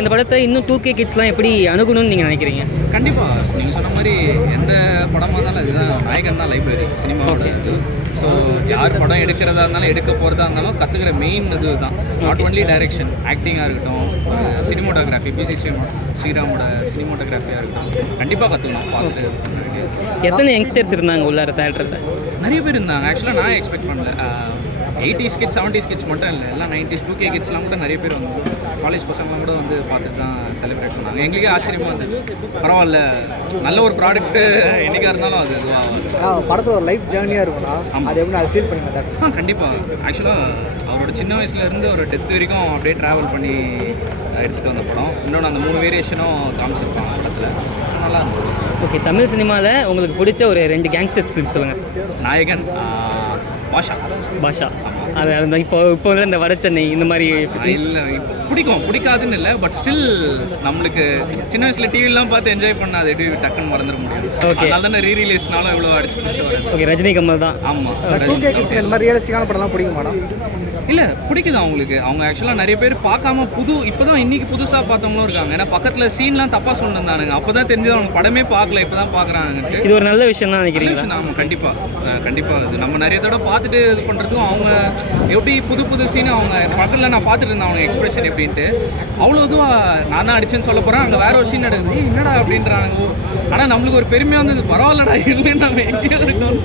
இந்த படத்தை இன்னும் 2K கிட்ஸ்லாம் எப்படி அணுகணும்னு நீங்கள் நினைக்கிறீங்க? கண்டிப்பாக நீங்கள் சொன்ன மாதிரி எந்த படமாக இருந்தாலும் இதுதான் நாயகன் தான் லைப்ரரி சினிமாவோட இது. ஸோ யார் படம் எடுக்கிறதா இருந்தாலும் எடுக்க போகிறதா இருந்தாலும் கற்றுக்கிற மெயின் இது தான். நாட் ஒன்லி டைரெக்ஷன், ஆக்டிங்காக இருக்கட்டும், சினிமோட்டோகிராஃபி, பிசி ஸ்ரீராமோட சினிமோட்டோகிராஃபியாக இருக்கட்டும், கண்டிப்பாக கற்றுக்கணும் பார்த்துட்டு. எத்தனை யங்ஸ்டர்ஸ் இருந்தாங்க உள்ளார தேட்டரில்? நிறைய பேர் இருந்தாங்க. ஆக்சுவலாக நான் எக்ஸ்பெக்ட் பண்ணல. 80s கிட்ஸ் 70s கிட்ஸ் மட்டும் இல்லை, எல்லாம் 90s 2K கிட்ஸ்லாம் கூட நிறைய பேர் வந்து காலேஜ் பசங்களாம் கூட வந்து பார்த்துட்டு தான் செலிப்ரேட் பண்ணாங்க. எங்களுக்கே ஆச்சரியமாக இருந்தது. பரவாயில்ல, நல்ல ஒரு ப்ராடக்ட்டு என்றைக்காக இருந்தாலும் அது இதுவாக படத்தில் ஒரு லைஃப் ஜேர்னியாக இருக்கும்னா அது எப்படி அதை ஃபீல் பண்ணி கண்டிப்பாக. ஆக்சுவலாக அவரோட சின்ன வயசுலேருந்து ஒரு டெத் வரைக்கும் அப்படியே ட்ராவல் பண்ணி எடுத்துகிட்டு வந்த படம். இன்னொன்று அந்த 3 வேரியேஷனும் காமிச்சிருப்பாங்க படத்தில். நல்லா இருந்தது. ஓகே, தமிழ் சினிமாவில் உங்களுக்கு பிடிச்ச ஒரு 2 கேங்ஸ்டர்ஸ் ஃபிலிம் சொல்லுங்கள். நாயகன், பாஷா. அது அந்த இப்போ இந்த வட சென்னை இந்த மாதிரி இல்லை பிடிக்காதுன்னு இல்லை, பட் ஸ்டில் நம்மளுக்கு சின்ன வயசில் டிவிலாம் பார்த்து என்ஜாய் பண்ண அது எப்படி டக்குன்னு மறந்துட முடியும். ஓகே, அதனால தானே ரீரிலீஸ்னாலும் இவ்வளோ அடிச்சு பிடிச்சி வருது. ஓகே, ரஜினி கமல் தான். ஆமாம், இந்த மாதிரி ரியலிஸ்டிக்கான படம்லாம் பிடிக்கும் மேடம். இல்லை பிடிக்குது அவங்களுக்கு. அவங்க ஆக்சுவலாக நிறைய பேர் பார்க்காம இப்போ தான் இன்றைக்கி புதுசாக பார்த்தவங்களும் இருக்காங்க. ஏன்னா பக்கத்தில் சீன்லாம் தப்பாக சொல்லியிருந்தானுங்க. அப்போ தான் தெரிஞ்சது அவங்க படமே பார்க்கல, இப்போ தான் பார்க்குறாங்க. இது ஒரு நல்ல விஷயம் தான் நினைக்கிறீங்க? ஆமாம், கண்டிப்பாக அது நம்ம நிறைய தடவை பார்த்துட்டு இது பண்ணுறதுக்கும் அவங்க எப்படி புது சீன் அவங்க பக்கத்தில் நான் பார்த்துட்டு இருந்தேன் அவங்க எக்ஸ்பிரஷன் எப்படின்ட்டு. அவ்வளோ இதுவாக நான் தான் அடிச்சேன்னு சொல்ல போகிறேன். அங்கே வேற ஒரு சீன் நடக்குது, என்னடா அப்படின்றாங்க. ஆனால் நம்மளுக்கு ஒரு பெருமையாக இருந்தது. பரவாயில்லடா, இல்லை நம்ம எங்கேயோ இருக்கோம்.